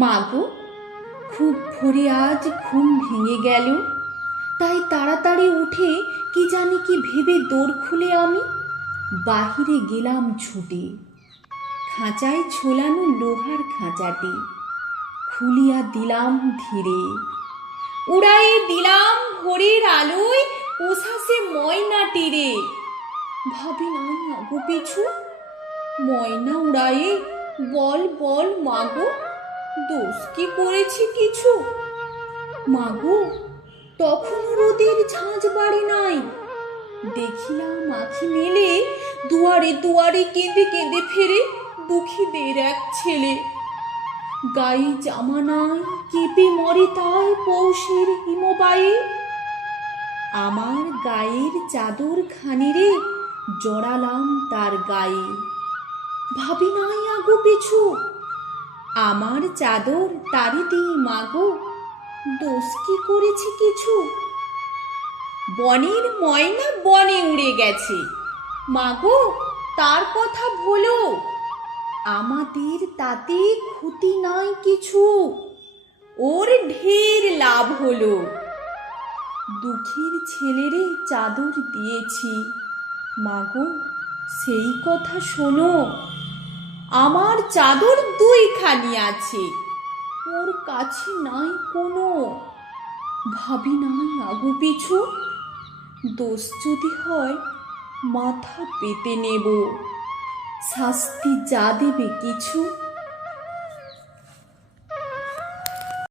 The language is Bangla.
মাগো, খুব ভোরে আজ ঘুম ভেঙে গেল। তাই তাড়াতাড়ি উঠে কি জানি কি ভেবে দৌড় খুলে আমি। বাহিরে গেলাম ছুটে। খাঁচায় ছোলানো লোহার খাঁচাটি। খুলিয়া দিলাম ধীরে। উড়াইয়ে দিলাম ভোরের আলোয় পোষাসে ময়না রে। ভাবি নাই আগো পিছু। ময়না উড়াইয়ে বল বল মাগো। দোষ কি করেছি কিছু? মাগো, তখন রোদের ঝাঁঝ বাড়ি নাই। দেখিলাম আখি মেলে দুয়ারে দুয়ারে কেঁদে কেঁদে ফেরে দুঃখীদের এক ছেলে। গায়ে জামা নাই, কেঁপে মরে তাই পৌষের হিমবায়ে। আমার গায়ের চাদর খানিরে জড়ালাম তার গায়ে। ভাবি নাই আগো পিছু আমার চাদর তারি দিই মাগো দোষ কি করেছি কিছু? বনের ময়না বনে উড়ে গেছে। মাগো তার কথা ভুলো আমাদের তাতে ক্ষতি নাই কিছু। ওর ঢের লাভ হলো। দুঃখীর ছেলেরে চাদর দিয়েছি। মাগো সেই কথা শোনো। আমার চাদর দুই দুইখানি আছে। ওর কাছে নাই কোনো। ভাবি নাই, আগু পিছু। দোষ যদি হয়, মাথা পেতে নেব। শাস্তি যা দেবে কিছু।